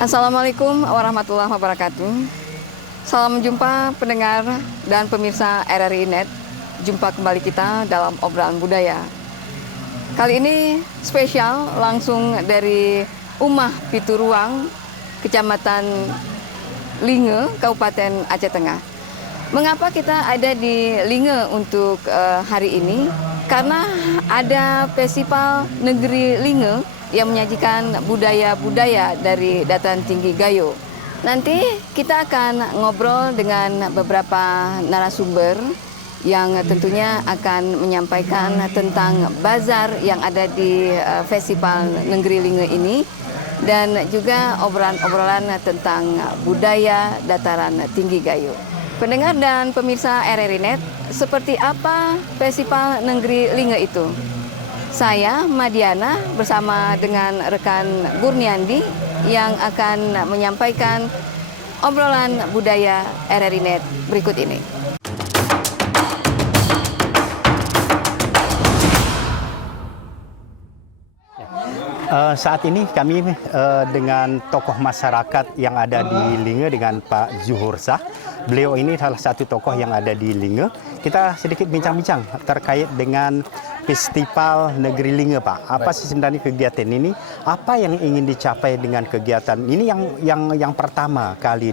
Assalamualaikum warahmatullahi wabarakatuh. Salam jumpa pendengar dan pemirsa RRI Net. Jumpa kembali kita dalam obrolan budaya. Kali ini spesial langsung dari Umah Pituruang, Kecamatan Linge, Kabupaten Aceh Tengah. Mengapa kita ada di Linge untuk hari ini? Karena ada Festival Negeri Linge yang menyajikan budaya-budaya dari dataran tinggi Gayo. Nanti kita akan ngobrol dengan beberapa narasumber yang tentunya akan menyampaikan tentang bazar yang ada di Festival Negeri Linge ini dan juga obrolan-obrolan tentang budaya dataran tinggi Gayo. Pendengar dan pemirsa RRI Net, seperti apa Festival Negeri Linge itu? Saya, Madiana, bersama dengan rekan Gurniandi yang akan menyampaikan obrolan budaya RRI Net berikut ini. Saat ini kami dengan tokoh masyarakat yang ada di Linge dengan Pak Zuhur Shah. Beliau ini salah satu tokoh yang ada di Linge. Kita sedikit bincang-bincang terkait dengan Festival Negeri Linge, Pak. Apa sih sebenarnya kegiatan ini? Apa yang ingin dicapai dengan kegiatan ini yang pertama kali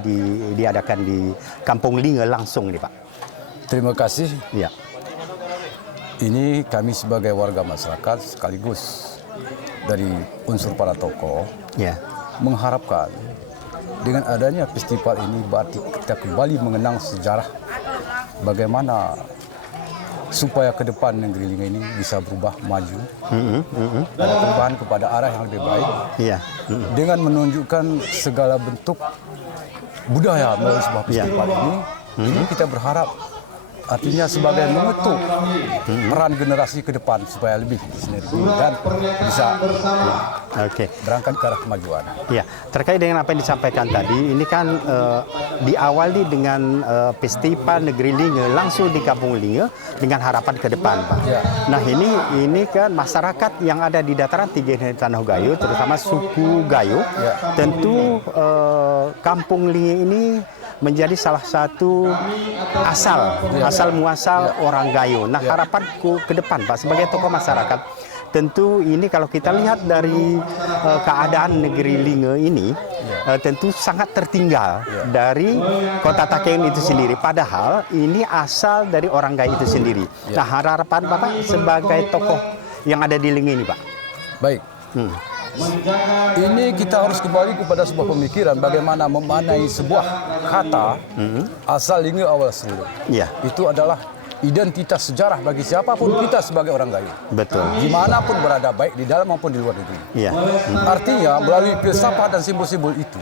diadakan di Kampung Linge langsung nih, Pak? Terima kasih. Ya. Ini kami sebagai warga masyarakat sekaligus dari unsur para tokoh mengharapkan dengan adanya festival ini berarti kita kembali mengenang sejarah bagaimana supaya ke depan negeri Linge ini bisa berubah maju, ada perubahan kepada arah yang lebih baik, dengan menunjukkan segala bentuk budaya melalui sebuah festival ini kita berharap artinya sebagai mengetuk peran generasi ke depan supaya lebih sinergi dan bisa berangkat ke arah kemajuan. Ya, terkait dengan apa yang disampaikan tadi, ini kan diawali dengan Festival Negeri Linge langsung di Kampung Linge dengan harapan ke depan, Pak. Ya. Nah ini kan masyarakat yang ada di dataran tinggi Tanah Gayo, terutama suku Gayo, tentu Kampung Linge ini menjadi salah satu asal muasal orang Gayo. Nah, harapanku ke depan, Pak, sebagai tokoh masyarakat, tentu ini kalau kita lihat dari keadaan negeri Linge ini, tentu sangat tertinggal dari kota Takengon itu sendiri. Padahal ini asal dari orang Gayo itu sendiri. Nah, harapan Bapak sebagai tokoh yang ada di Linge ini, Pak. Baik. Ini kita harus kembali kepada sebuah pemikiran bagaimana memaknai sebuah kata asal Linge awal seluruh. Itu adalah identitas sejarah bagi siapapun kita sebagai orang Gayo. Betul. Dimanapun berada, baik di dalam maupun di luar negeri. Artinya melalui filsafat dan simbol-simbol itu,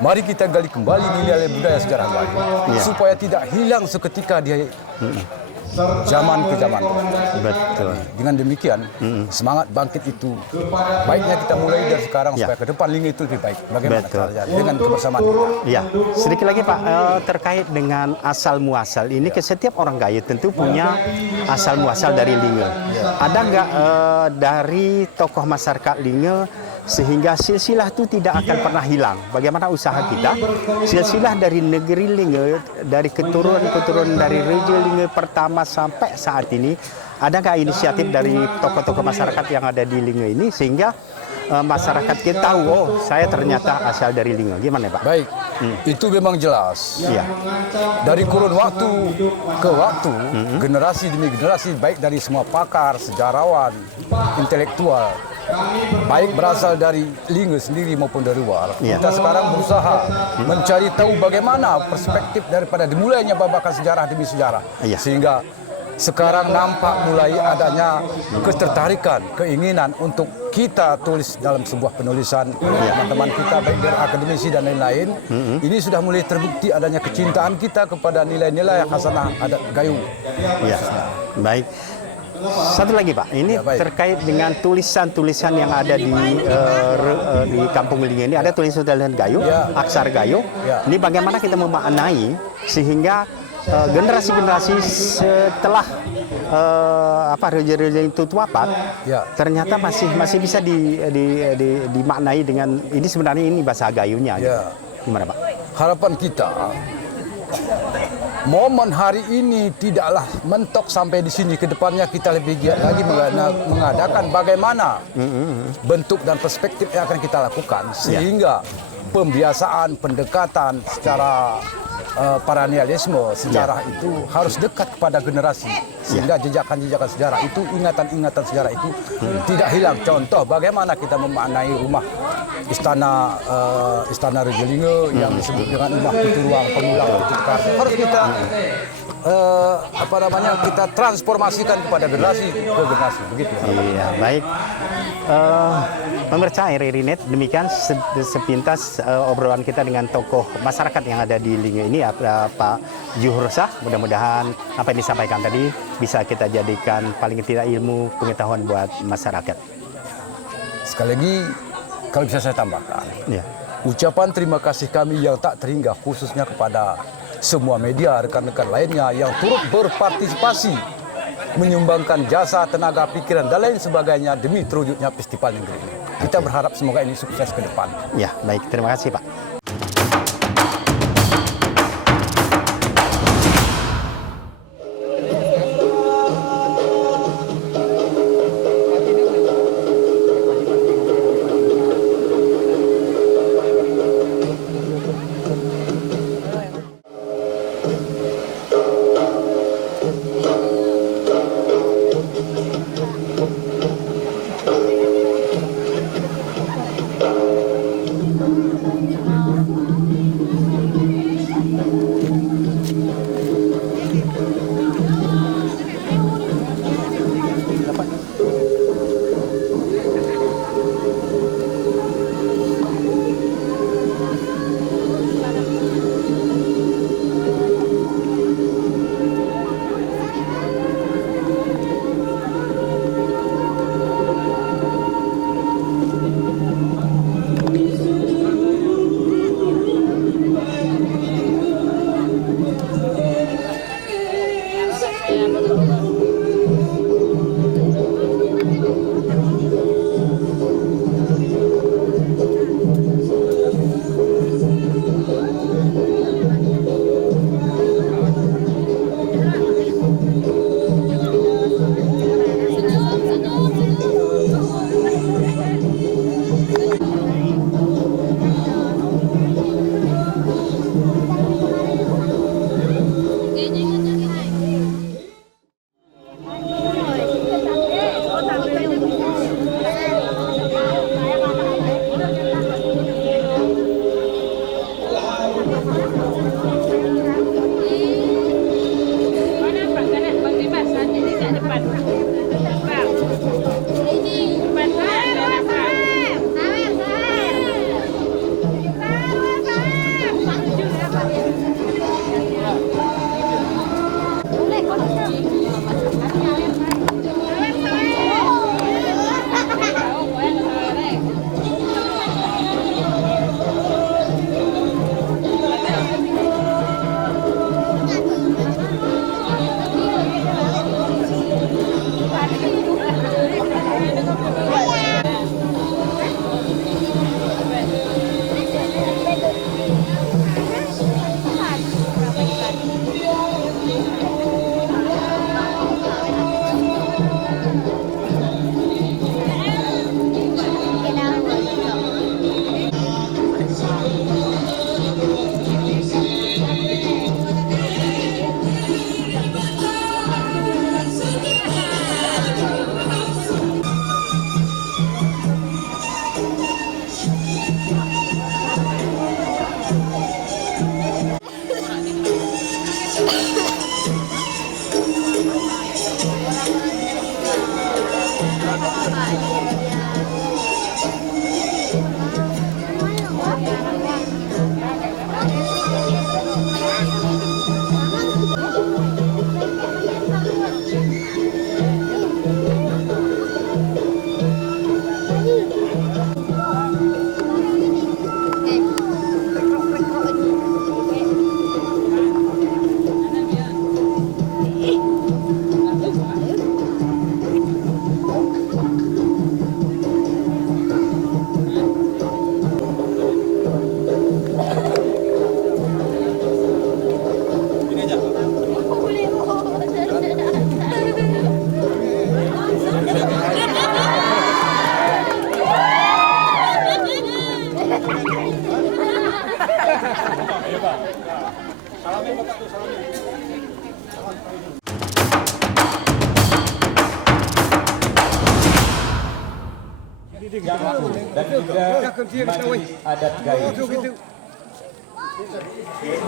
mari kita gali kembali nilai budaya sejarah Gayo supaya tidak hilang seketika dia zaman ke zaman. Betul. Dengan demikian, semangat bangkit itu baiknya kita mulai dari sekarang supaya ke depan Linge itu lebih baik. Bagaimana caranya? Dengan kebersamaan. Ya, sedikit lagi Pak, terkait dengan asal muasal ini, ke setiap orang Gayo tentu punya asal muasal dari Linge. Ada nggak dari tokoh masyarakat Linge sehingga silsilah itu tidak akan pernah hilang? Bagaimana usaha kita silsilah dari negeri Linge, dari keturunan dari Raja Linge pertama sampai saat ini, ada nggak inisiatif dari tokoh-tokoh masyarakat yang ada di Linge ini sehingga masyarakat kita tahu, oh saya ternyata asal dari Linge? Gimana Pak? Baik, itu memang jelas. Dari kurun waktu ke waktu, generasi demi generasi, baik dari semua pakar, sejarawan, intelektual, baik berasal dari Linge sendiri maupun dari luar, kita sekarang berusaha mencari tahu bagaimana perspektif daripada dimulainya babakan sejarah demi sejarah, sehingga sekarang nampak mulai adanya ketertarikan, keinginan untuk kita tulis dalam sebuah penulisan teman-teman kita baik dari akademisi dan lain-lain. Ini sudah mulai terbukti adanya kecintaan kita kepada nilai-nilai hasanah adat Gayo. Baik. Satu lagi Pak, ini terkait dengan tulisan-tulisan yang ada di Kampung Linge ini, ada tulisan-tulisan Gayo, aksara Gayo. Ini bagaimana kita memaknai sehingga generasi-generasi setelah raja-raja itu wafat, Ya. ternyata masih bisa dimaknai dengan ini sebenarnya ini bahasa Gayunya. Ya. Gimana Pak? Harapan kita, momen hari ini tidaklah mentok sampai di sini. Ke depannya kita lebih giat lagi mengadakan bagaimana bentuk dan perspektif yang akan kita lakukan. Sehingga pembiasaan, pendekatan secara paralelialisme sejarah itu harus dekat kepada generasi. Sehingga jejakan-jejakan sejarah itu, ingatan-ingatan sejarah itu tidak hilang. Contoh bagaimana kita memaknai rumah Istana Regelinge yang disebut dengan rumah Pitu Ruang Pemulang Pitu Kartu. Harus kita kita transformasikan kepada generasi ke generasi, begitu. Iya, baik. Pemirsa RRI Net, demikian sepintas obrolan kita dengan tokoh masyarakat yang ada di Linge ini, Pak Juhur Shah. Mudah-mudahan apa yang disampaikan tadi bisa kita jadikan paling tidak ilmu pengetahuan buat masyarakat. Sekali lagi, kalau bisa saya tambahkan, ucapan terima kasih kami yang tak terhingga khususnya kepada semua media, rekan-rekan lainnya yang turut berpartisipasi, menyumbangkan jasa, tenaga, pikiran, dan lain sebagainya demi terwujudnya festival negeri ini. Kita berharap semoga ini sukses ke depan. Ya, baik. Terima kasih, Pak.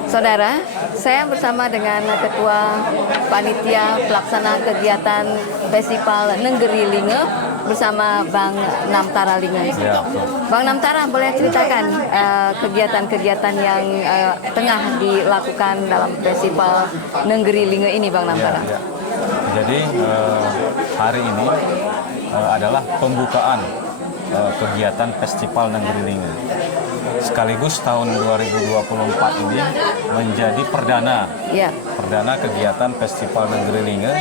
Saudara, saya bersama dengan Ketua Panitia Pelaksana Kegiatan Festival Nenggeri Linge bersama Bang Namtara Linge. Ya, Bang Namtara, boleh ceritakan kegiatan-kegiatan yang tengah dilakukan dalam Festival Nenggeri Linge ini, Bang Namtara? Ya. Jadi hari ini adalah pembukaan kegiatan Festival Nenggeri Linge. Sekaligus tahun 2024 ini menjadi perdana kegiatan Festival Nenggeri Linge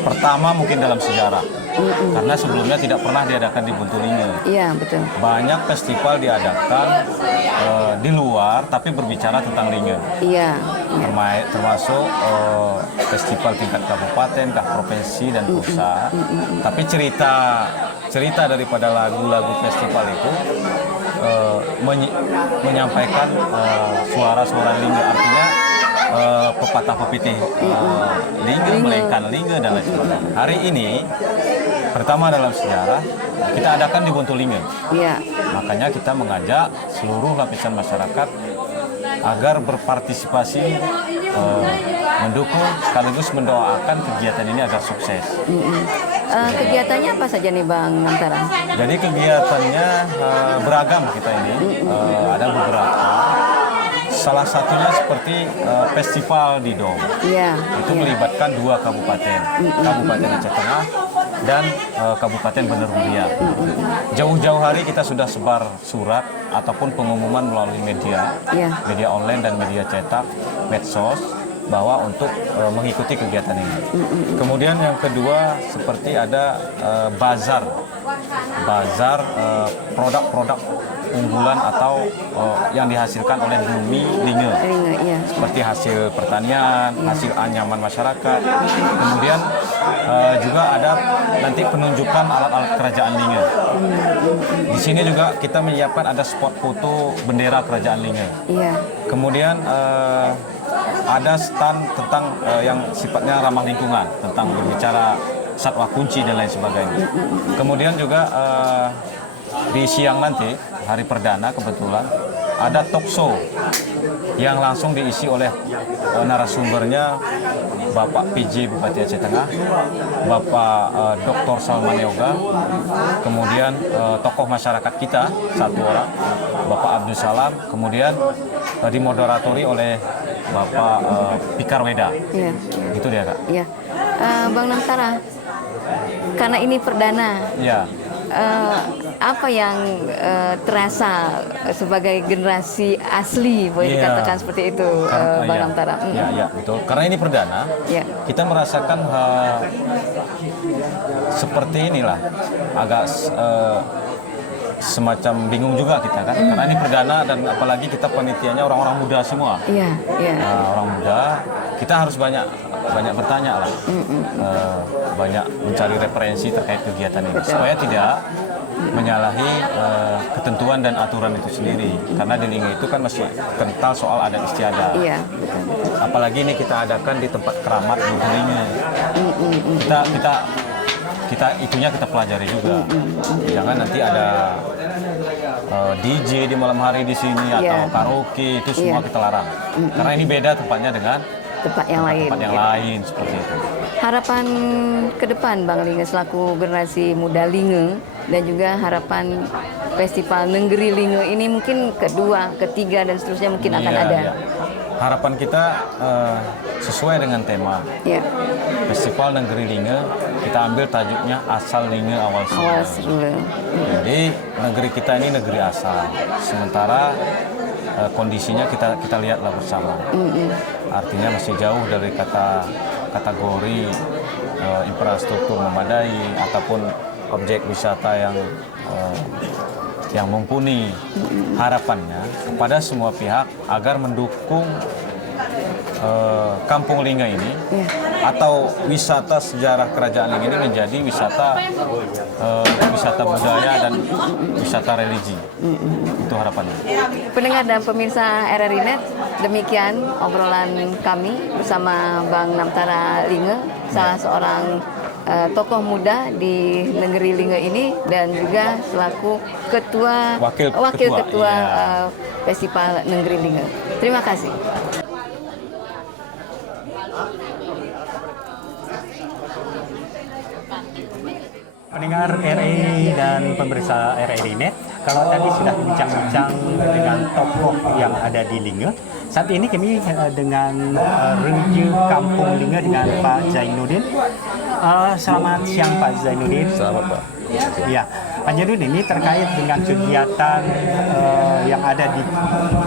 pertama mungkin dalam sejarah. Karena sebelumnya tidak pernah diadakan di Buntulinge. Iya, betul. Banyak festival diadakan di luar tapi berbicara tentang linge. Iya. Termasuk festival tingkat kabupaten, provinsi dan pusat. Tapi cerita daripada lagu-lagu festival itu menyampaikan suara-suara linge, artinya pepatah pepitih linge, melengkan linge dan lain sebagainya. Hari ini pertama dalam sejarah kita adakan di Buntulinge. Iya. Makanya kita mengajak seluruh lapisan masyarakat agar berpartisipasi, mendukung sekaligus mendoakan kegiatan ini agar sukses. Kegiatannya apa saja nih, Bang Namtara? Jadi kegiatannya beragam kita ini, ada beberapa. Salah satunya seperti festival di Dom. Iya. Itu melibatkan 2 kabupaten, Kabupaten Aceh Tengah dan Kabupaten Bener Meriah. Jauh-jauh hari kita sudah sebar surat ataupun pengumuman melalui media online dan media cetak, medsos, bahwa untuk mengikuti kegiatan ini. Kemudian yang kedua seperti ada bazar produk-produk unggulan atau yang dihasilkan oleh bumi linge. Seperti hasil pertanian, hasil anyaman masyarakat. Kemudian juga ada nanti penunjukan alat-alat kerajaan linge. Di sini juga kita menyiapkan ada spot foto bendera kerajaan linge. Kemudian ada stand tentang yang sifatnya ramah lingkungan, tentang berbicara satwa kunci dan lain sebagainya. Kemudian juga di siang nanti, hari perdana kebetulan, ada talk show yang langsung diisi oleh narasumbernya Bapak PJ Bupati Aceh Tengah, Bapak Dr. Salman Yoga, kemudian tokoh masyarakat kita, 1 orang, Bapak Abdul Salam, kemudian dimoderatori oleh Bapak Pikar Weda. Gitu dia, Kak. Iya. Bang Namtara, karena ini perdana. Ya. Apa yang terasa sebagai generasi asli, boleh dikatakan seperti itu, Bang Namtara? Ya, betul. Karena ini perdana, kita merasakan seperti inilah, agak semacam bingung juga kita kan, karena ini perdana dan apalagi kita panitianya orang-orang muda semua. Orang muda, kita harus banyak bertanya lah, banyak mencari referensi terkait kegiatan ini supaya tidak menyalahi ketentuan dan aturan itu sendiri, karena di Linge itu kan masih kental soal adat istiadat. Apalagi ini kita adakan di tempat keramat di Linge. Kita pelajari juga. Jangan nanti ada DJ di malam hari di sini atau karaoke, itu semua kita larang. Karena ini beda tempatnya dengan tempat yang lain seperti itu. Harapan ke depan Bang Linge selaku generasi muda Linge, dan juga harapan Festival Nenggeri Linge ini mungkin kedua, ketiga dan seterusnya mungkin akan ada. Harapan kita sesuai dengan tema Festival Nenggeri Linge, kita ambil tajuknya Asal Linge Awal Sule. Jadi negeri kita ini negeri asal, sementara kondisinya kita lihatlah bersama. Artinya masih jauh dari kategori infrastruktur memadai ataupun objek wisata yang mumpuni. Harapannya kepada semua pihak agar mendukung Kampung Linge ini Iya. atau wisata sejarah Kerajaan Linge ini menjadi wisata wisata budaya dan wisata religi. Itu harapannya. Pendengar dan pemirsa RRI Net, demikian obrolan kami bersama Bang Namtara Linge, salah seorang tokoh muda di negeri Linge ini dan juga selaku wakil ketua Festival Negeri Linge. Terima kasih. Pendengar RRI dan pemirsa RRI Net, kalau tadi sudah bincang-bincang dengan tokoh yang ada di Linge, saat ini kami dengan Raja Kampung Linge dengan Pak Zainuddin. Selamat siang Pak Zainuddin. Selamat Pak. Ya, Pak Zainuddin, ini terkait dengan kegiatan yang ada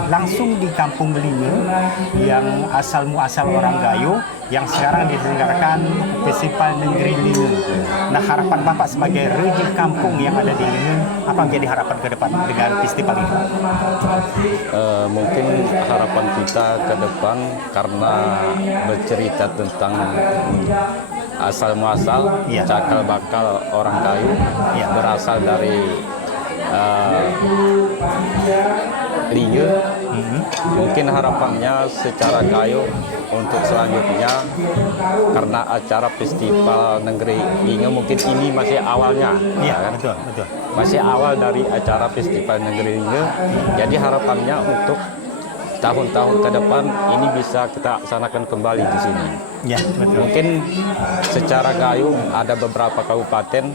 langsung di Kampung Linge yang asal muasal orang Gayo yang sekarang diselenggarakan Festival Negeri Linge. Nah, harapan Bapak sebagai Raja Kampung yang ada di Linge, apa menjadi harapan ke depan dengan festival ini? Mungkin harapan kita ke depan karena bercerita tentang asal muasal cakal bakal orang Gayo berasal dari Linge. Mungkin harapannya secara Gayo untuk selanjutnya, karena acara festival negeri Linge mungkin ini masih awalnya, kan? Betul. Masih awal dari acara festival negeri Linge. Jadi harapannya untuk tahun-tahun ke depan ini bisa kita laksanakan kembali di sini. Ya, betul. Mungkin secara Gayo ada beberapa kabupaten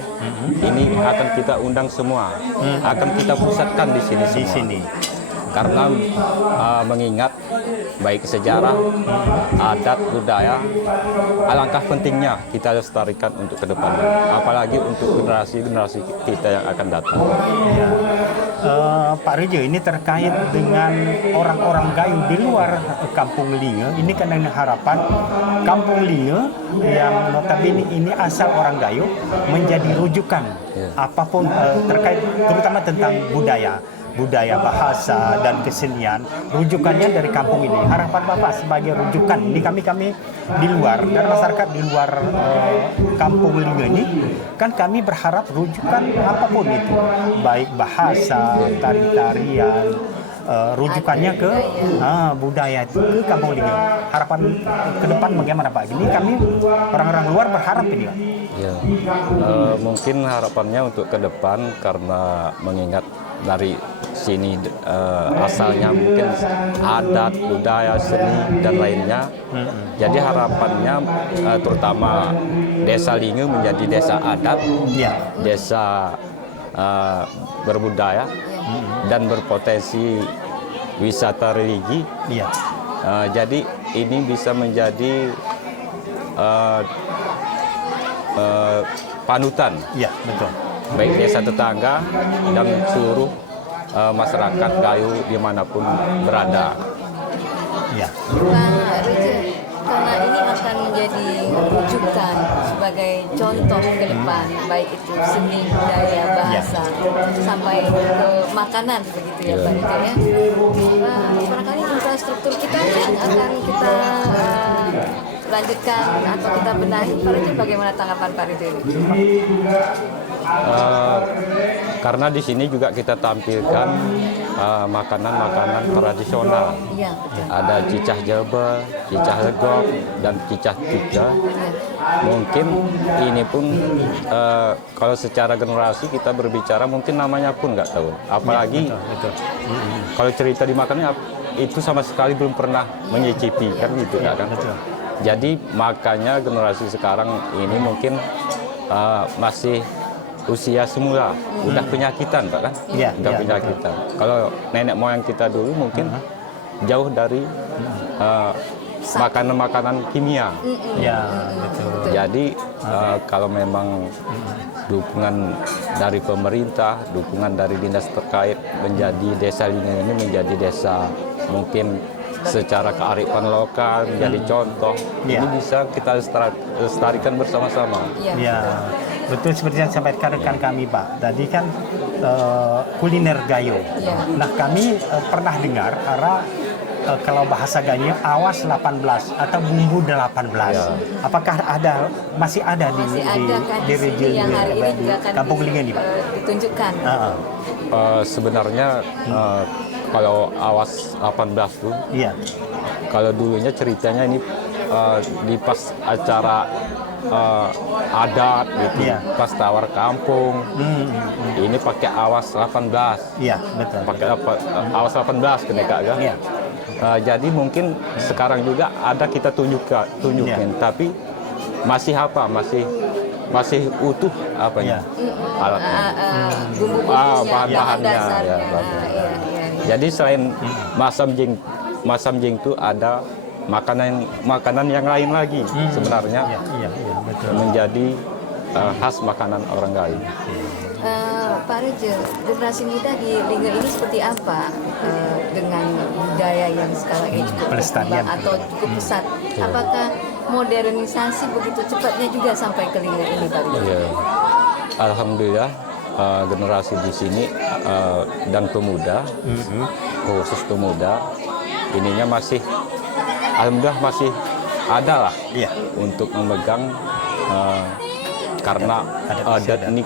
ini akan kita undang semua, akan kita pusatkan di sini semua. Di sini. Karena mengingat baik sejarah, adat, budaya, alangkah pentingnya kita lestarikan untuk ke depan, apalagi untuk generasi-generasi kita yang akan datang. Ya. Pak Rejo, ini terkait dengan orang-orang Gayo di luar Kampung Linge, ini kan dengan harapan Kampung Linge yang notabene ini asal orang Gayo menjadi rujukan apapun terkait terutama tentang budaya bahasa dan kesenian, rujukannya dari kampung ini. Harapan Bapak sebagai rujukan ini kami di luar dan masyarakat di luar Kampung Linge ini kan kami berharap rujukan apapun itu, baik bahasa, tari-tarian, rujukannya ke budaya itu ke Kampung Linge. Harapan ke depan bagaimana Pak? Ini kami orang-orang luar berharap ini Pak. Ya, mungkin harapannya untuk ke depan karena mengingat dari sini asalnya mungkin adat, budaya, seni dan lainnya. Jadi harapannya terutama desa Linge menjadi desa adat, desa berbudaya dan berpotensi wisata religi. Jadi ini bisa menjadi panutan. Betul. Baik desa tetangga dan seluruh masyarakat Gayo dimanapun berada. Pak Rejo, karena ini akan menjadi rujukan sebagai contoh ke depan, baik itu seni, budaya, bahasa, sampai ke makanan begitu ya Pak Rejo ya. Barangkali infrastruktur kita akan kita lanjutkan atau kita benahi. Pak Rejo, bagaimana tanggapan Pak Rejo ini? Karena di sini juga kita tampilkan makanan-makanan tradisional. Ada cicah jebe, cicah legok, dan cicah tiga. Mungkin ini pun kalau secara generasi kita berbicara mungkin namanya pun nggak tahu. Apalagi kalau cerita di makannya itu sama sekali belum pernah menyicipi kan gitu kan. Jadi makanya generasi sekarang ini mungkin masih usia semula, udah penyakitan Pak kan? Udah penyakitan. Kalau nenek moyang kita dulu mungkin jauh dari makanan-makanan kimia. Jadi kalau memang dukungan dari pemerintah, dukungan dari dinas terkait menjadi desa Linge ini menjadi desa mungkin secara kearifan lokal menjadi contoh, ini bisa kita lestarikan bersama-sama. Betul seperti yang disampaikan rekan kami Pak. Tadi kan kuliner Gayo. Nah kami pernah dengar arah kalau bahasa Gayo awas 18 atau bumbu 18. Ya. Apakah masih ada di region yang hari ini juga akan Kampung Linga ini, Pak? ditunjukkan. Sebenarnya kalau awas 18 tuh, Iya. kalau dulunya ceritanya ini di pas acara adat gitu, Iya. pas tawar kampung, ini pakai awas 18. Iya, betul. Pakai awas 18 kena Kak kan? Iya. Jadi mungkin sekarang juga ada kita tunjukin, Iya. tapi masih masih utuh apanya alatnya, bahan-bahannya. Ya, bahan-bahannya. Jadi selain masam jeng itu ada makanan yang lain lagi sebenarnya Iya, betul. menjadi khas makanan orang Gayo. Pak Reje, generasi muda di Linga ini seperti apa dengan budaya yang sekarang ini cukup Pelestarian. berkembang atau cukup pesat? Apakah modernisasi begitu cepatnya juga sampai ke Linga ini, Pak Reje? Ya. Alhamdulillah generasi di sini dan pemuda, khusus pemuda, ininya alhamdulillah masih ada lah untuk memegang karena adat ini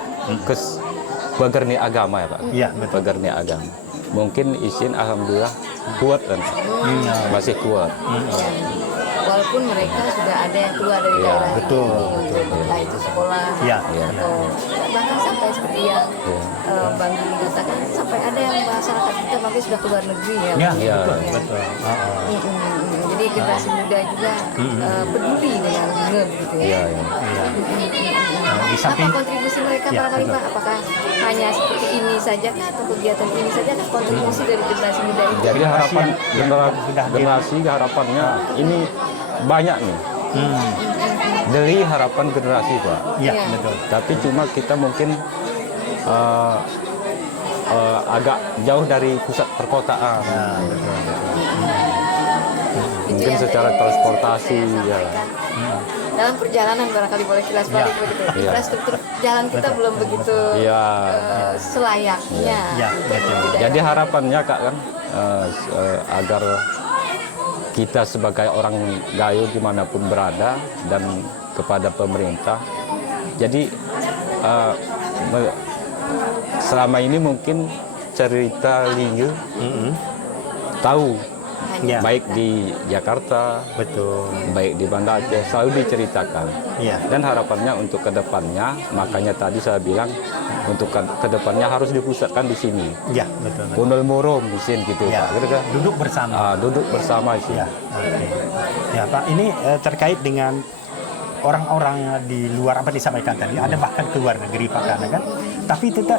bagarni agama ya Pak. Iya, betul. Bagarni agama. Mungkin isin alhamdulillah kuat kan, masih kuat. Walaupun mereka sudah ada yang keluar dari Ya, daerah betul, ini untuk entah itu sekolah Ya. atau bahkan sampai seperti yang Bang Gili katakan, sampai ada yang masyarakat kita bahkan sudah keluar negeri ya. Iya, Iya. betul. Jadi generasi muda juga peduli dengan Linga gitu ya. Iya, iya. Di samping Apa kontribusi mereka Ya, barangkali betul. Pak? Apakah hanya seperti ini saja kah atau kegiatan ini saja kah kontribusi dari generasi muda itu? Jadi harapan yang sudah generasi harapannya ini banyak nih. Dari harapan generasi Pak. Iya, Iya. betul. Tapi cuma kita mungkin agak jauh dari pusat perkotaan. Itu Mungkin yang secara tadi transportasi saya ya. sampaikan. Dalam perjalanan barangkali boleh kilas balik begitu. Iya. Infrastruktur jalan kita belum begitu Iya. selayaknya. Iya, betul. Di daerah. Jadi harapannya Kak kan agar kita sebagai orang Gayo dimanapun berada dan kepada pemerintah. Jadi selama ini mungkin cerita Linga tahu Iya. baik di Jakarta, Betul. baik di Banda Aceh selalu diceritakan. Iya. Dan harapannya untuk kedepannya, makanya tadi saya bilang untuk kedepannya harus dipusatkan di sini. Iya, betul. Pundul Murum di sini gitu Ya, Pak. Gitu kan? duduk bersama. Duduk bersama di sini. Ya, oke. Ya Pak, ini terkait dengan orang-orang di luar apa disampaikan tadi, ada bahkan ke luar negeri Pak karena kan, tapi tetap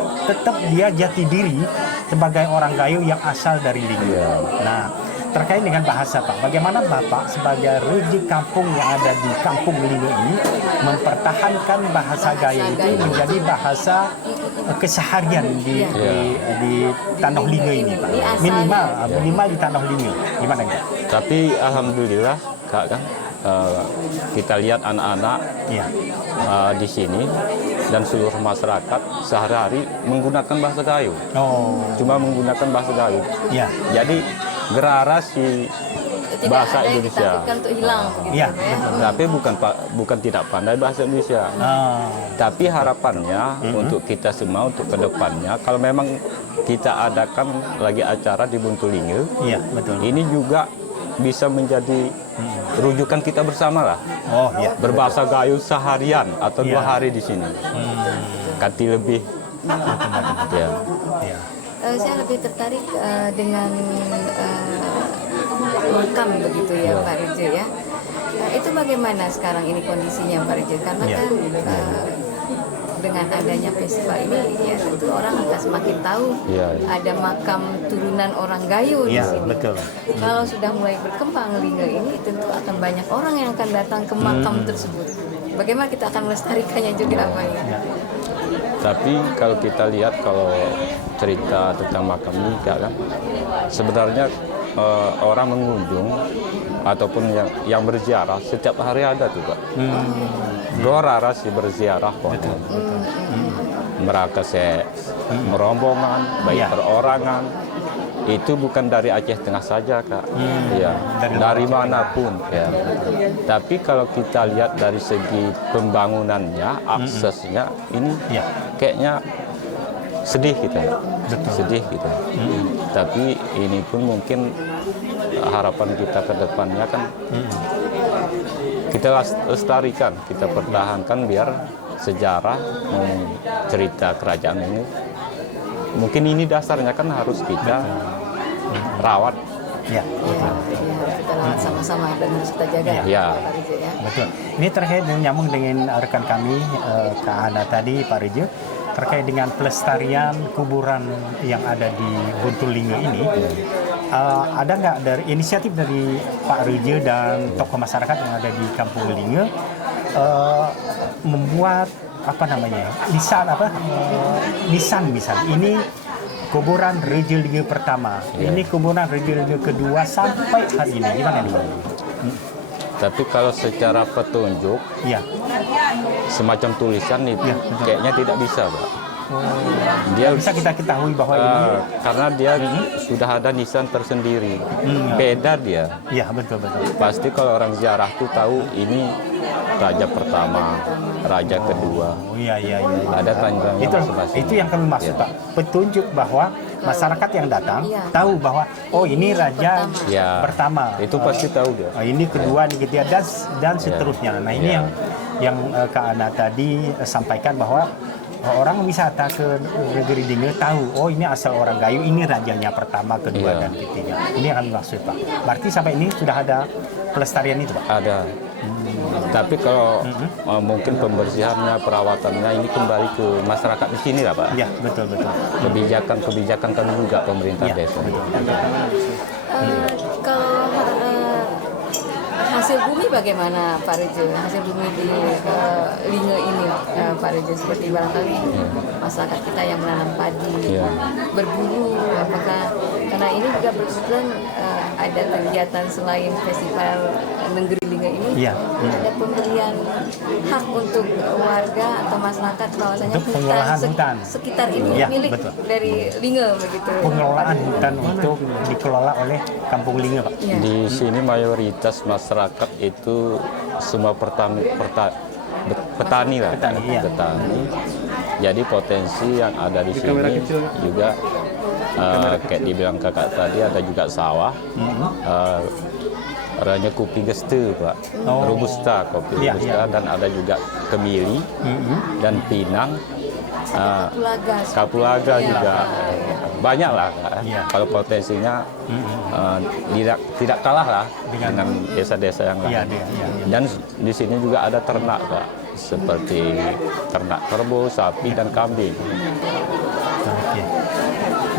dia jati diri sebagai orang Gayo yang asal dari Linga. Iya. Nah, terkait dengan bahasa Pak, bagaimana Bapak sebagai reji kampung yang ada di Kampung Linga ini mempertahankan bahasa Gayo itu menjadi bahasa keseharian di Tanah Linga ini Pak, minimal di Tanah Linga, gimana Kak? Tapi alhamdulillah Kak kan kita lihat anak-anak Iya. di sini dan seluruh masyarakat sehari-hari menggunakan bahasa Gayo. Oh, Cuma menggunakan bahasa Gayo. ya. Jadi gerara si Tidak bahasa ada yang Indonesia. ditakutkan untuk hilang begitu Iya, ya. Tapi bukan tidak pandai bahasa Indonesia. Tapi harapannya untuk kita semua untuk kedepannya, kalau memang kita adakan lagi acara di Buntulinga, Iya, betul. ini juga bisa menjadi rujukan kita bersama lah. Oh, iya. Berbahasa Gayo seharian atau 2 Iya. hari di sini. Kanti lebih. Ya. Iya. Saya lebih tertarik dengan makam begitu ya Pak Reje ya. Itu bagaimana sekarang ini kondisinya Pak Reje? Karena Ya. kan dengan adanya festival ini ya tentu orang akan semakin tahu Ya. ada makam turunan orang Gayo di Iya, sini. betul. Kalau sudah mulai berkembang Linga ini tentu akan banyak orang yang akan datang ke makam tersebut. Bagaimana kita akan melestarikannya juga Pak ya? Tapi kalau kita lihat kalau cerita tentang makam ini kan sebenarnya orang mengunjung ataupun yang berziarah setiap hari ada tuh Pak. Rara sih berziarah kok. Mereka merombongan, baik Ya. perorangan. itu bukan dari Aceh Tengah saja, Kak. Ya, dari manapun. Ya. Tapi kalau kita lihat dari segi pembangunannya, aksesnya, ini kayaknya sedih kita, sedih kita. Tapi ini pun mungkin harapan kita ke depannya kan kita lestarikan, kita pertahankan biar sejarah cerita kerajaan ini. Mungkin ini dasarnya kan harus kita rawat. Ya, Kita rawat sama-sama dan harus kita jaga Ya. Pak Rijo, ya. betul. Ini terkait menyambung dengan rekan kami Kak Ana tadi, Pak Rijo, terkait dengan pelestarian kuburan yang ada di Buntul Linge ini. Ada nggak dari inisiatif dari Pak Rijo dan tokoh masyarakat yang ada di Kampung Linge membuat nisan ini kuburan Raja Linge pertama, ini kuburan Raja Linge kedua sampai hari ini, gimana nih? Tapi kalau secara petunjuk, semacam tulisan itu kayaknya tidak bisa, Pak. Dia Bisa kita ketahui bahwa ini karena dia sudah ada nisan tersendiri. Beda dia. ya betul. Pasti kalau orang ziarah tuh tahu ini raja pertama, raja kedua. Oh iya. Ada tanjangnya masing-masing. Itu yang kami maksud, Pak. Petunjuk bahwa masyarakat yang datang tahu bahwa ini raja pertama. Itu pasti tahu dia. Ini kedua, ini ketiga dan seterusnya. Nah, ini yang Kak Ana tadi sampaikan bahwa orang wisata ke negeri Linge tahu, ini asal orang Gayo, ini rajanya pertama, kedua, dan ketiga. Ini yang kami maksud, Pak. Berarti sampai ini sudah ada pelestarian itu, Pak? Ada. Tapi kalau mungkin pembersihannya, perawatannya ini kembali ke masyarakat di sini lah, Pak. Iya, betul. Kebijakan kan juga pemerintah desa. Kalau hasil bumi bagaimana Pak Rijo? Hasil bumi di Linge ini Pak Rijo, seperti barangkali masyarakat kita yang menanam padi, berburu, apakah karena ini juga berkebetulan ada kegiatan selain festival Negeri Linge ini, ada pemberian hak untuk warga atau masyarakat bahwasanya Untuk pengelolaan hutan. sekitar ini milik dari Linge begitu. Pengelolaan hutan untuk dikelola oleh Kampung Linge, Pak. Di sini mayoritas masyarakat itu semua petani lah. Petani. Jadi potensi yang ada di sini juga kayak dibilang kakak tadi, ada juga sawah. Ranya kopi geste, Pak. Robusta, kopi robusta, dan ada juga kemiri dan pinang. Kapulaga juga banyak lah, Kak. Kalau potensinya tidak kalah lah dengan desa-desa yang lain. Dan di sini juga ada ternak, Pak, seperti ternak kerbau, sapi, dan kambing. Oke.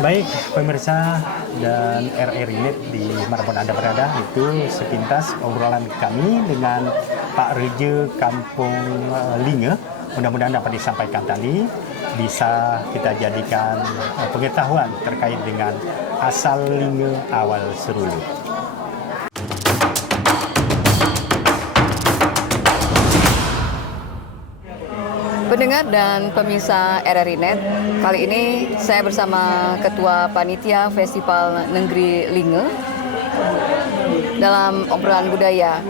Baik, pemirsa dan RRI Net di manapun Anda berada, itu sepintas obrolan kami dengan Pak Rijo Kampung Linge. Mudah-mudahan dapat disampaikan tadi, bisa kita jadikan pengetahuan terkait dengan asal Linge awal Serulu. Pendengar dan pemirsa RRI Net, kali ini saya bersama Ketua Panitia Festival Negeri Linge dalam obrolan budaya.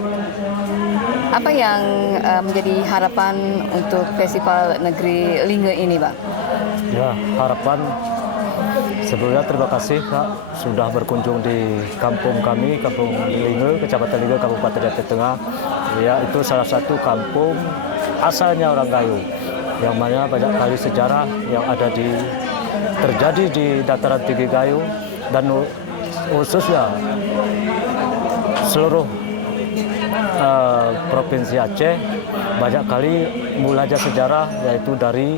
Apa yang menjadi harapan untuk Festival Negeri Linge ini, Pak? Ya, harapan sebelumnya terima kasih, Pak, sudah berkunjung di kampung kami, Kampung Linge, Kecamatan Linge, Kabupaten Aceh Tengah. Ya, itu salah satu kampung asalnya orang Gayo, yang mana banyak kali sejarah yang terjadi di dataran tinggi Gayo, dan khususnya seluruh Provinsi Aceh banyak kali mulanya sejarah, yaitu dari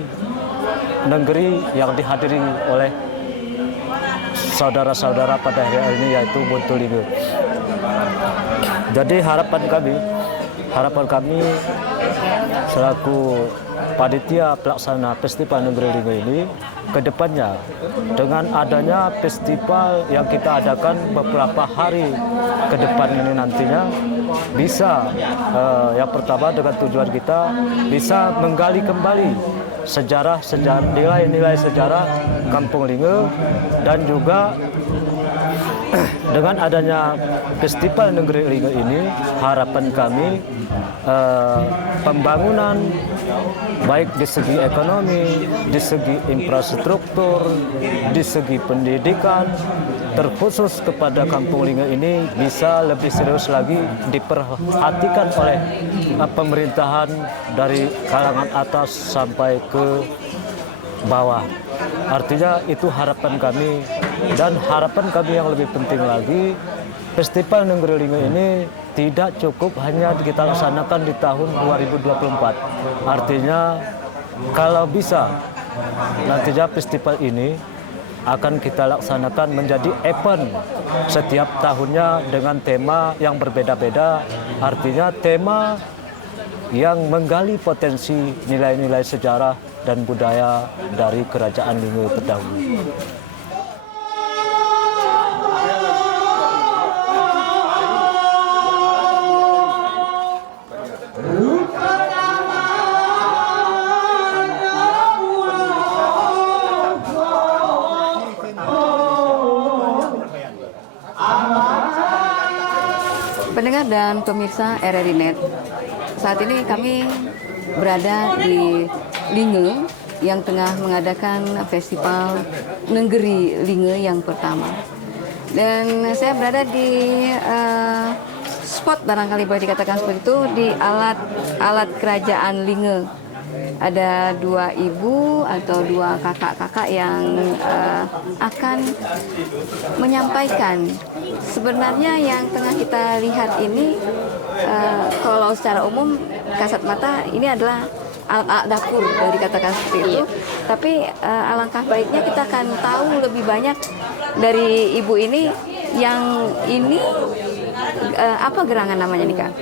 negeri yang dihadiri oleh saudara-saudara pada hari ini, yaitu Buntul Linge. Jadi harapan kami selaku panitia pelaksana Festival Negeri Linge ini, ke depannya dengan adanya festival yang kita adakan beberapa hari ke depan ini nantinya, bisa yang pertama dengan tujuan kita bisa menggali kembali nilai-nilai sejarah Kampung Linge, dan juga dengan adanya Festival Negeri Linge ini, harapan kami pembangunan baik di segi ekonomi, di segi infrastruktur, di segi pendidikan, terkhusus kepada Kampung Linge ini bisa lebih serius lagi diperhatikan oleh pemerintahan dari kalangan atas sampai ke bawah. Artinya itu harapan kami, dan harapan kami yang lebih penting lagi, Festival Negeri Linge ini tidak cukup hanya kita laksanakan di tahun 2024. Artinya kalau bisa nantinya festival ini akan kita laksanakan menjadi event setiap tahunnya dengan tema yang berbeda-beda. Artinya tema yang menggali potensi nilai-nilai sejarah dan budaya dari Kerajaan Linge terdahulu. Pendengar dan pemirsa RRI Net, saat ini kami berada di Linge yang tengah mengadakan Festival Negeri Linge yang pertama. Dan saya berada di spot, barangkali boleh dikatakan seperti itu, di alat Kerajaan Linge. Ada 2 ibu atau 2 kakak-kakak yang akan menyampaikan. Sebenarnya yang tengah kita lihat ini, kalau secara umum kasat mata ini adalah alat dapur, boleh dikatakan seperti itu. Tapi alangkah baiknya kita akan tahu lebih banyak dari ibu ini. Yang ini apa gerangan namanya nih, Kak?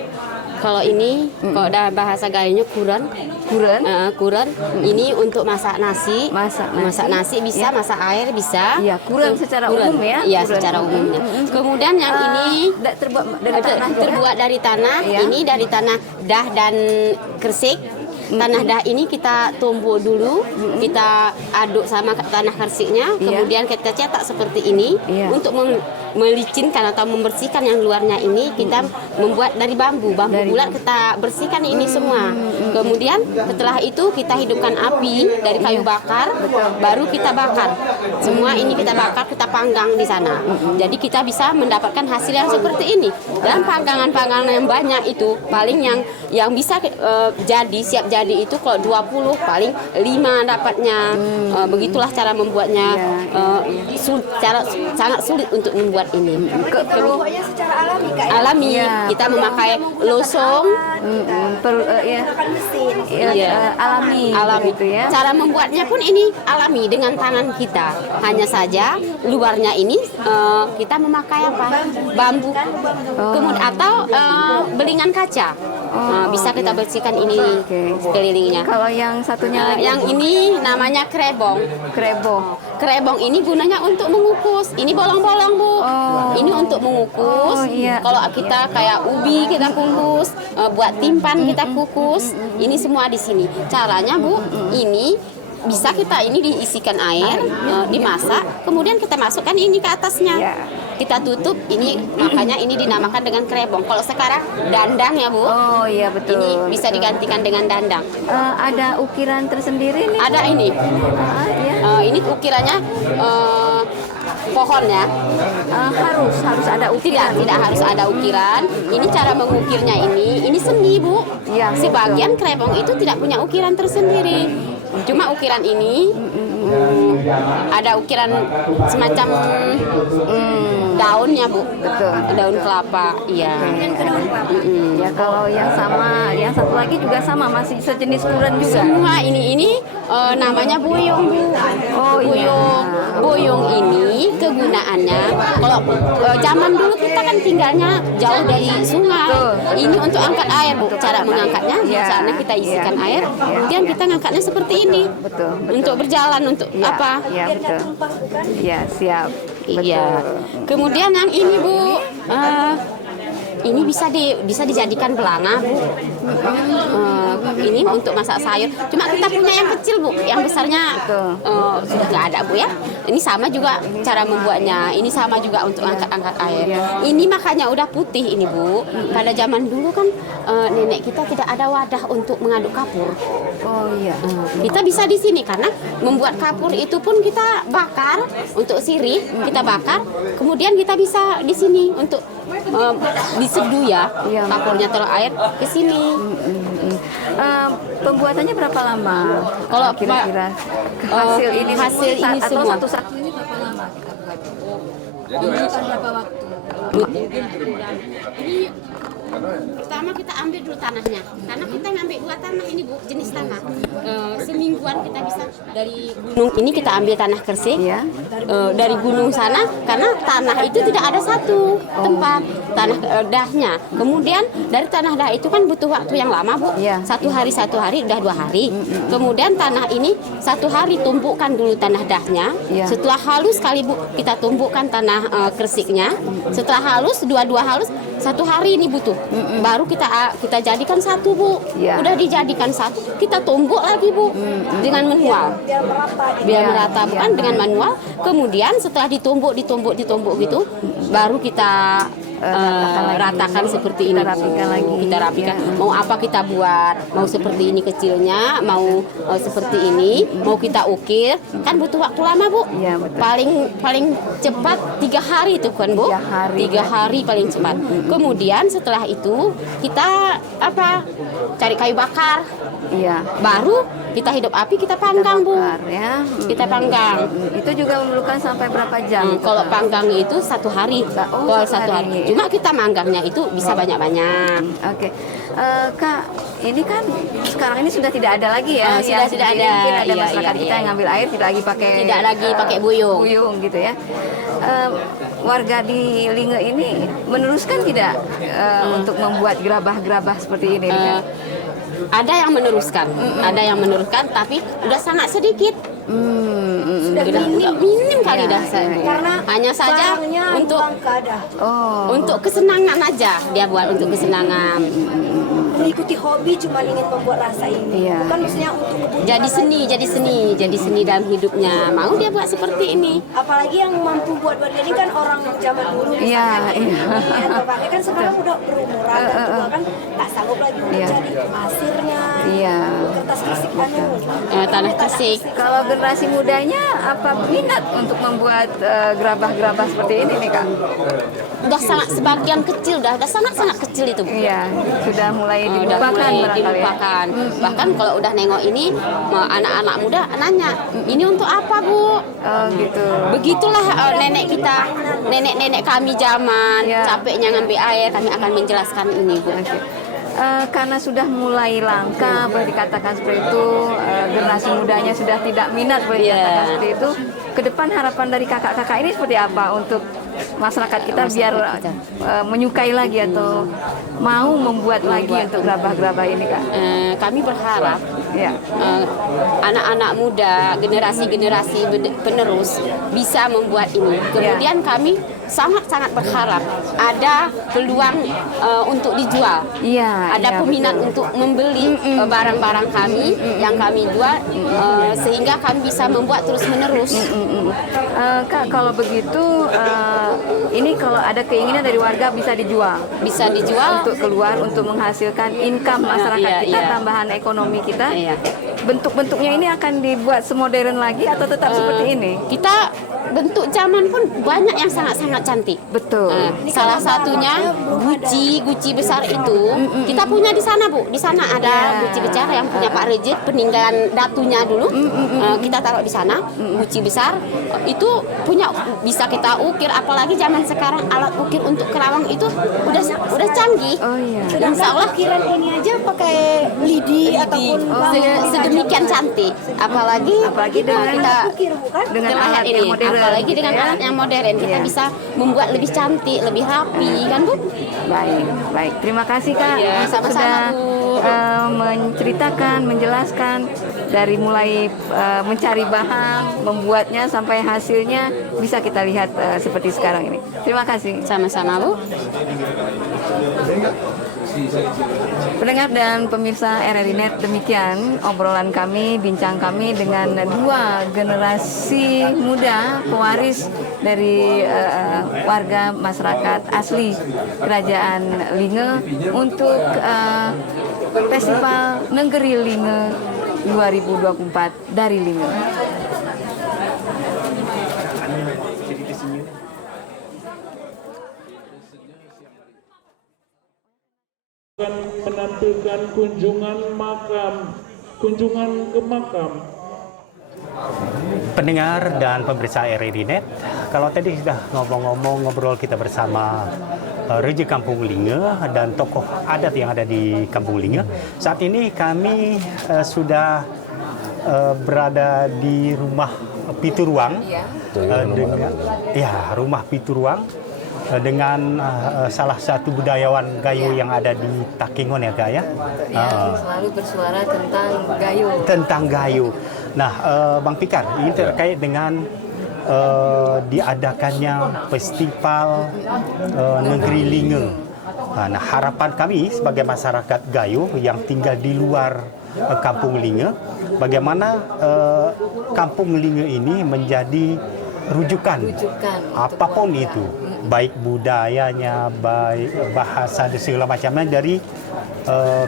Kalau ini, kalau dalam bahasa gayanya kuran. Kuran. Ini untuk masak nasi. Masak nasi bisa, ya. Masak air bisa. Iya, kuran secara umum ya. Iya, secara umumnya. Kemudian yang ini terbuat dari tanah. Ya. Ini dari tanah dah dan kersik. Tanah dah ini kita tumbuk dulu, kita aduk sama tanah kersiknya, kemudian kita cetak seperti ini untuk melicinkan atau membersihkan yang luarnya ini. Kita membuat dari bambu bulat, kita bersihkan ini semua. Kemudian setelah itu kita hidupkan api dari kayu bakar, baru kita bakar. Semua ini kita bakar, kita panggang di sana. Jadi kita bisa mendapatkan hasil yang seperti ini. Dan panggangan-panggangan yang banyak itu paling yang bisa siap jadi itu kalau 20 paling 5 dapatnya. Begitulah cara membuatnya. Sangat sulit untuk membuat ini. Pokoknya secara alami, Kak. Alami. Kita memakai losong, mesin. Alami gitu ya. Cara membuatnya pun ini alami dengan tangan kita. Hanya saja luarnya ini kita memakai apa? Bambu. Kemudian atau belingan kaca. Bisa kita bersihkan ini sekelilingnya. Kalau yang satunya lagi, yang ini namanya krebong. Krebong ini gunanya untuk mengukus. Ini bolong-bolong, Bu. Ini untuk mengukus. Kalau kita kayak ubi kita kukus, buat timpan kita kukus. Ini semua di sini. Caranya, Bu, ini bisa kita ini diisikan air, dimasak, kemudian kita masukkan ini ke atasnya. Kita tutup ini, makanya ini dinamakan dengan krebong. Kalau sekarang dandang ya, Bu. Oh iya, betul. Ini bisa digantikan dengan dandang. Ada ukiran tersendiri nih? Ada ini. Ini ukirannya pohonnya. Harus ada ukiran. Tidak harus ada ukiran. Ini cara mengukirnya ini seni, Bu. Ya, sebagian krebong itu tidak punya ukiran tersendiri. Cuma ukiran ini ada ukiran semacam daunnya, Bu. Betul. Daun kelapa. Iya. Ya, kalau yang yang satu lagi juga sama, masih sejenis kuran juga. Semua ini namanya boyong, Bu. Boyong. Boyong ini kegunaannya kalau zaman dulu kita kan tinggalnya jauh dari sungai. Ini untuk angkat air, Bu. Cara mengangkatnya misalnya kita isikan air, kemudian kita ngangkatnya seperti ini. Betul. Untuk berjalan untuk apa? Iya, betul. Iya, siap. Iya. Kemudian yang ini, Bu, ini bisa dijadikan belanga, Bu. Ini untuk masak sayur. Cuma kita punya yang kecil, Bu. Yang besarnya sudah nggak ada, Bu ya. Ini sama juga cara membuatnya. Ini sama juga untuk angkat-angkat air. Ini makanya udah putih ini, Bu. Pada zaman dulu kan nenek kita tidak ada wadah untuk mengaduk kapur. Oh iya. Kita bisa di sini karena membuat kapur itu pun kita bakar untuk sirih, kita bakar. Kemudian kita bisa di sini untuk diseduh ya. Kapurnya taruh air ke sini. Pembuatannya berapa lama? Kalau kira-kira hasil ini atau semua satu-satu ini berapa lama? Memakan berapa waktu? Pertama kita ambil dulu tanahnya, karena kita ngambil 2 tanah ini, Bu, jenis tanah. Semingguan kita bisa dari gunung ini kita ambil tanah kersik dari gunung sana, karena tanah itu tidak ada satu tempat tanah dahnya. Kemudian dari tanah dah itu kan butuh waktu yang lama, Bu. 1 hari udah 2 hari. Kemudian tanah ini 1 hari tumbukkan dulu tanah dahnya. Setelah halus kali, Bu, kita tumbukkan tanah kersiknya. Setelah halus, 2 halus, 1 hari ini butuh. Baru kita jadikan satu, Bu. Udah dijadikan satu, kita tumbuk lagi, Bu, dengan manual. Biar merata, bukan dengan manual. Kemudian setelah ditumbuk gitu, baru kita ratakan seperti ini. Kita rapikan. Mau apa kita buat? Mau seperti ini kecilnya, mau seperti ini, mau kita ukir. Kan butuh waktu lama, Bu. Paling cepat 3 hari itu kan, Bu. 3 hari paling cepat. Kemudian setelah itu kita cari kayu bakar. Baru kita hidup api, kita panggang, Bu. Kita panggang. Itu juga memerlukan sampai berapa jam? Kalau panggang itu 1 hari. Kalau 1 hari. Cuma kita manggangnya itu bisa banyak-banyak. Oke. Kak, ini kan sekarang ini sudah tidak ada lagi ya. Sudah tidak ada. Mungkin ada masyarakat kita yang ngambil air tidak lagi pakai buyung. Buyung gitu ya. Warga di Linge ini meneruskan tidak untuk membuat gerabah-gerabah seperti ini? Ada yang meneruskan, tapi udah sangat sedikit. Sudah minim kali dah. Karena hanya saja untuk kesenangan aja dia buat, untuk kesenangan. Mengikuti hobi cuma ingin membuat rasa ini. Bukan maksudnya untuk jadi seni dalam hidupnya. Mau dia buat seperti ini. Apalagi yang mampu buat ini kan orang zaman dulu. Atau pakai kan sekarang udah berumuran dan juga kan tak sanggup lagi mencari pasirnya. Kertas kersik tanah kersik. Kalau generasi mudanya apa minat untuk membuat gerabah-gerabah seperti ini nih, Kak? Udah sangat sebagian kecil, udah sangat kecil itu, Bu. Sudah mulai dilupakan. Bahkan kalau udah nengok ini anak-anak muda nanya, ini untuk apa, Bu? Gitu. Begitulah nenek kami zaman capeknya ngambil air, kami akan menjelaskan ini, Bu. Karena sudah mulai langka, boleh dikatakan seperti itu, generasi mudanya sudah tidak minat, boleh dikatakan seperti itu. Ke depan harapan dari kakak-kakak ini seperti apa untuk masyarakat kita biar menyukai lagi atau mau membuat lagi untuk gerabah-gerabah ini, Kak? Kami berharap anak-anak muda, generasi-generasi penerus bisa membuat ini. Kemudian kami sangat-sangat berharap ada peluang untuk dijual. Ada peminat untuk membeli barang-barang kami yang kami jual, sehingga kami bisa membuat terus-menerus. Kak, kalau begitu ini kalau ada keinginan dari warga bisa dijual untuk keluar, untuk menghasilkan income masyarakat kita, tambahan ekonomi kita. Bentuk-bentuknya ini akan dibuat semodern lagi atau tetap seperti ini? Kita bentuk zaman pun banyak yang sangat-sangat cantik. Betul. Salah satunya guci besar itu kita punya di sana, Bu. Di sana ada guci besar yang punya Pak Rejit, peninggalan datunya dulu. Kita taruh di sana, guci besar itu punya, bisa kita ukir. Apalagi zaman sekarang alat ukir untuk kerawang itu udah canggih. Insya Allah ukiran ini aja pakai lidi ataupun sedemikian cantik. Apalagi dengan kita dengan alat yang modern. Apalagi dengan alat yang modern, kita bisa membuat lebih cantik, lebih rapi, kan, Bu? Baik. Terima kasih, Kak. Sama-sama, Bu. Menceritakan, menjelaskan dari mulai mencari bahan, membuatnya sampai hasilnya bisa kita lihat seperti sekarang ini. Terima kasih. Sama-sama, Bu. Pendengar dan pemirsa RRI Net, demikian obrolan kami, bincang kami dengan dua generasi muda pewaris dari warga masyarakat asli Kerajaan Linge untuk Festival Nenggeri Linge 2024 dari Linge. Menampilkan kunjungan ke makam. Pendengar dan pemirsa RRI Net, kalau tadi sudah ngobrol kita bersama Raja Kampung Linge dan tokoh adat yang ada di Kampung Linge. Saat ini kami sudah berada di rumah Pituruang, rumah Pituruang dengan salah satu budayawan Gayo yang ada di Takengon ya Gaya. Yang selalu bersuara tentang Gayo. Tentang Gayo. Nah, Bang Pikar, ini terkait dengan diadakannya festival Negeri Linge. Nah, harapan kami sebagai masyarakat Gayo yang tinggal di luar Kampung Linge, bagaimana Kampung Linge ini menjadi rujukan apapun itu, baik budayanya, baik bahasa dan segala macamnya dari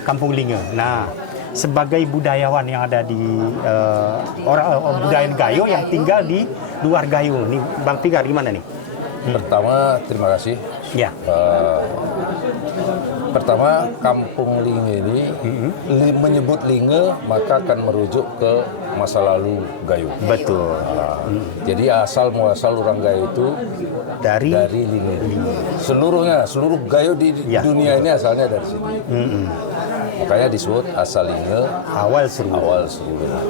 Kampung Linge. Nah, sebagai budayawan yang ada di budayawan Gayo yang tinggal di luar Gayo, nih Bang Pikar gimana nih? Pertama, terima kasih. Ya. Pertama, Kampung Linge ini menyebut Linge maka akan merujuk ke masa lalu Gayo. Betul. Jadi asal muasal orang Gayo itu dari Linge. Seluruh Gayo di dunia ini asalnya dari sini. Makanya disebut asal Linge, awal seru. Nah,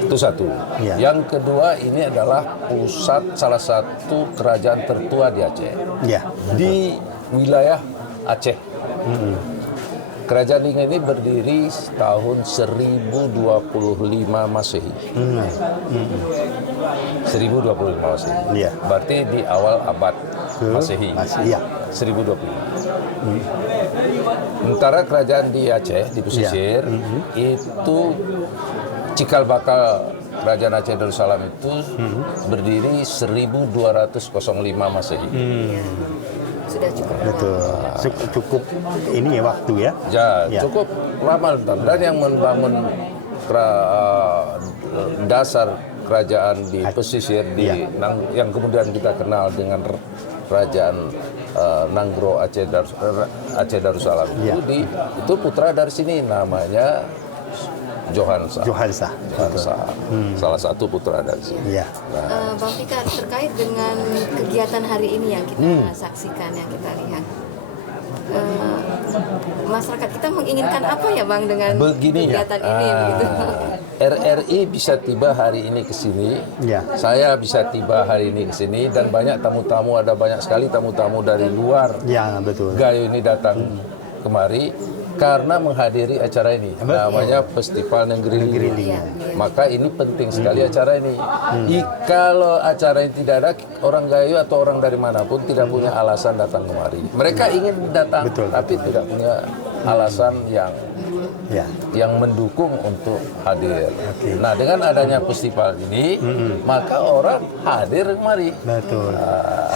itu satu. Ya. Yang kedua, ini adalah pusat salah satu kerajaan tertua di Aceh. Ya. Di wilayah Aceh. Kerajaan Linge ini berdiri tahun 1025 Masehi. 1025 Masehi. Ya. Berarti di awal abad Masehi. Ya. 1025. Sementara kerajaan di Aceh, di pesisir, itu cikal bakal Kerajaan Aceh Darussalam itu berdiri 1205 Masehi. Sudah cukup. Betul. Cukup ini ya waktu ya. Ya, cukup lama. Dan yang membangun dasar kerajaan di pesisir yang kemudian kita kenal dengan Kerajaan Nanggro Aceh Darussalam itu putra dari sini namanya Johansa. Salah satu putra dari sini. Ya. Bang Pikar, terkait dengan kegiatan hari ini yang kita saksikan, yang kita lihat, masyarakat kita menginginkan apa ya Bang dengan kegiatan ini? Begitu. RRI bisa tiba hari ini ke sini, saya bisa tiba hari ini ke sini, dan banyak tamu-tamu, ada banyak sekali tamu-tamu dari luar Gayo ini datang kemari karena menghadiri acara ini, namanya Festival Nenggeri Linge. Maka ini penting sekali acara ini. Kalau acara ini tidak ada, orang Gayo atau orang dari manapun tidak punya alasan datang kemari. Mereka ingin datang, tapi tidak punya alasan yang mendukung untuk hadir. Nah, dengan adanya festival ini, maka orang hadir kemari. Betul.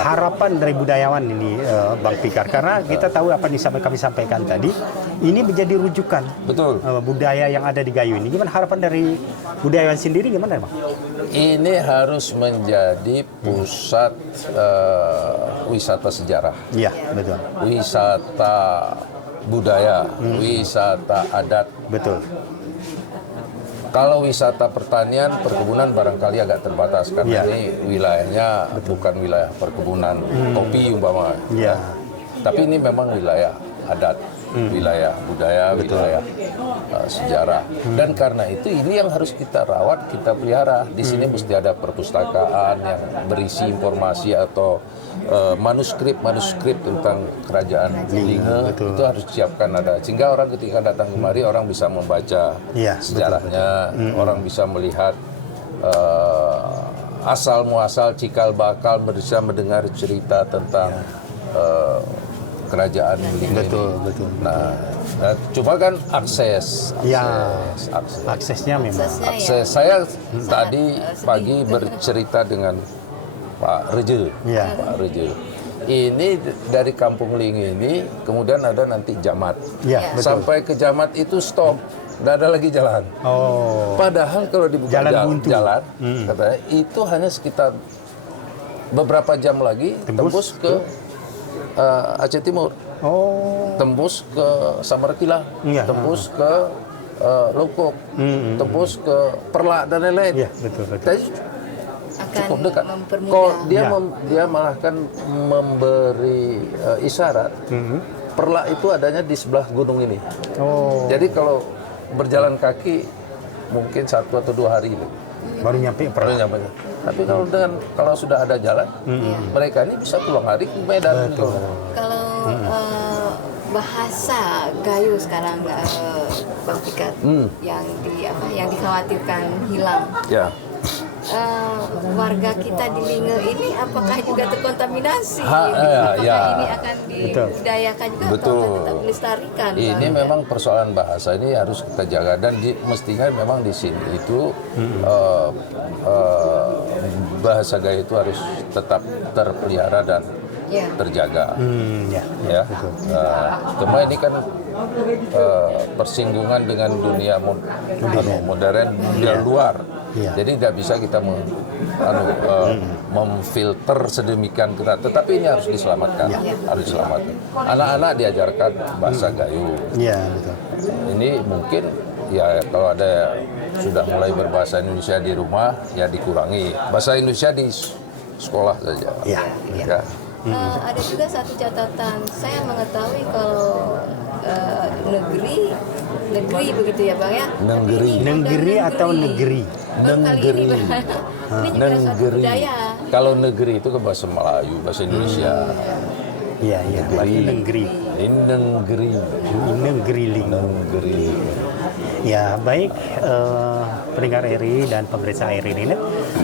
Harapan dari budayawan ini, Bang Pikar, karena kita tahu apa yang kami sampaikan tadi, ini menjadi rujukan. Betul. Budaya yang ada di Gayo ini. Gimana harapan dari budayawan sendiri, gimana Bang? Ini harus menjadi pusat wisata sejarah. Iya, betul. Wisata budaya, wisata adat. Betul. Kalau wisata pertanian, perkebunan barangkali agak terbatas karena ini wilayahnya bukan wilayah perkebunan kopi umpama. Tapi ini memang wilayah adat, wilayah budaya, wilayah sejarah. Dan karena itu ini yang harus kita rawat, kita pelihara. Di sini mesti ada perpustakaan yang berisi informasi atau manuskrip tentang kerajaan Linge. Itu harus disiapkan ada, sehingga orang ketika datang kemari orang bisa membaca sejarahnya, orang bisa melihat asal muasal cikal bakal, bisa mendengar cerita tentang kerajaan Linge. Betul. Nah, cuma kan akses. Aksesnya memang. Akses. Saya tadi pagi bercerita dengan Pak Reje. Pak Reje. Ini dari Kampung Linge ini, kemudian ada nanti Jamat. Sampai ke Jamat itu stop. Nggak ada lagi jalan. Padahal kalau dibuka jalan, katanya itu hanya sekitar beberapa jam lagi tembus ke Aceh Timur, tembus ke Samarakila, tembus ke Lokok, tembus ke Perlak dan lain-lain. Jadi cukup dekat. Kalau dia malah kan memberi isyarat, Perlak itu adanya di sebelah gunung ini. Jadi kalau berjalan kaki mungkin 1 atau 2 hari baru nyampe. Tapi kalau sudah ada jalan, mereka ini bisa pulang hari ke Medan. Kalau bahasa Gayo sekarang, Bang Fikar, yang dikhawatirkan hilang. Warga kita di Linge ini apakah juga terkontaminasi? Ini akan dibudayakan juga atau tetap dilestarikan? Ini memang persoalan bahasa ini harus kita jaga, dan mestinya memang di sini itu bahasa Gayo itu harus tetap terpelihara dan terjaga. Cuma ini kan persinggungan dengan dunia modern, dunia luar. Jadi tidak bisa kita memfilter sedemikian ketat. Tetapi ini harus diselamatkan. Anak-anak diajarkan bahasa Gayo. Ini mungkin kalau ada sudah mulai berbahasa Indonesia di rumah, dikurangi. Bahasa Indonesia di sekolah saja. Ada juga satu catatan, saya mengetahui kalau negeri begitu ya Bang ya? Negeri atau negeri? Ini juga satu budaya. Kalau negeri itu ke bahasa Melayu, bahasa Indonesia. Negeri. Negeri Linge. Ya, baik pendengar RRI dan pemirsa RRI ini,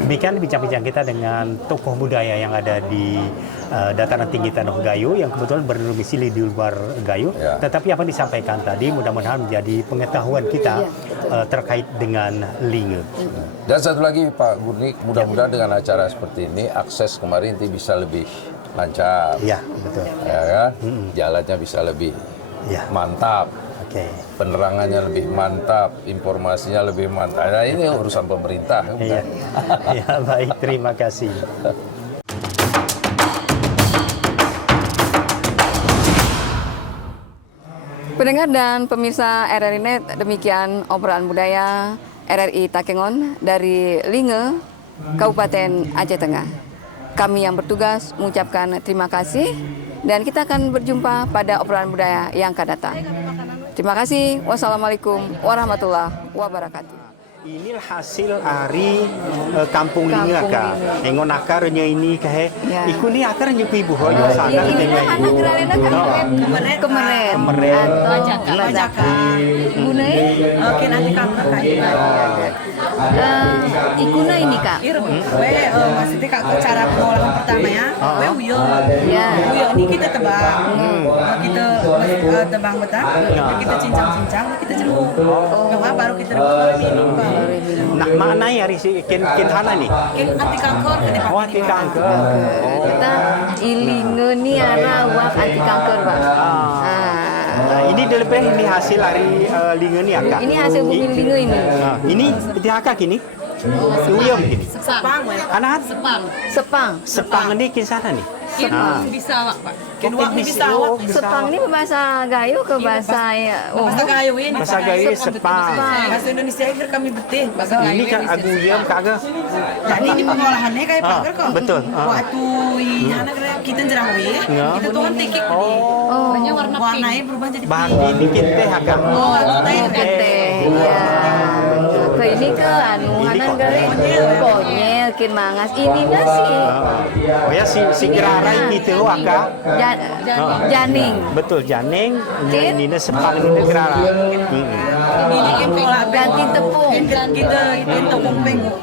demikian bincang-bincang kita dengan tokoh budaya yang ada di dataran tinggi Tanah Gayo yang kebetulan berdomisili di luar Gayo. Tetapi apa yang disampaikan tadi mudah-mudahan menjadi pengetahuan kita terkait dengan Linge. Dan satu lagi Pak Gurnik, mudah-mudahan dengan acara seperti ini akses kemarin nanti bisa lebih lancar. Betul. Jalannya bisa lebih mantap. Penerangannya lebih mantap, informasinya lebih mantap. Nah, ini urusan pemerintah. Baik, terima kasih. Pendengar dan pemirsa RRI Net, demikian obrolan budaya RRI Takengon dari Linge, Kabupaten Aceh Tengah. Kami yang bertugas mengucapkan terima kasih dan kita akan berjumpa pada obrolan budaya yang akan datang. Terima kasih. Wassalamualaikum warahmatullahi wabarakatuh. Inilah hasil dari Kampung Linge ka. Engon akarnya ini kahe. Iku ni akarnya ku ibu hoyo sana ini anak geralena kemeret. Majaka. Gunai? Oke, nanti kakak Ikuna ini Kak. Maksudnya Kak cara pengolahan pertama ya. Uyo. Uyo ini kita tebang. Kita tebang betul. Kita cincang-cincang, kita jemur. Baru kita minum. Nah, mana ya risi kin hana nih? Kin anti kanker. Anti kanker. Kita Linge ni wak anti kanker, Pak. Nah, ini lebih ini hasil dari Linge ni Kak. Ini hasil bumi Linge ini. Ini di Kak ini. Uyam ini. Sepang. Anak? Sepang. Sepang ini kin sana nih. Bisa Pak. Kin bisa. Sepang ini bahasa Gayo ke bahasa bahasa Gayo ini. Bahasa Gayo Sepang. Bahasa Indonesia ini kami betih. Bahasa Gayo ini kan aguyam kagak. Jadi ini pengolahannya kayak pagar kok. Betul. Waktu anak kita jerang kita tuh kan tekik. Hanya warnanya berubah jadi bahan ini kita Kak. teh. Iya. Ke ini ke hanan gare konyel kin mangas ini nasi. Oh ya si gerarai gitu Kak. Janing. Betul janing. Ini Sepang ini gerarai. Ini kan pola ganti tepung. Kita tepung penguk.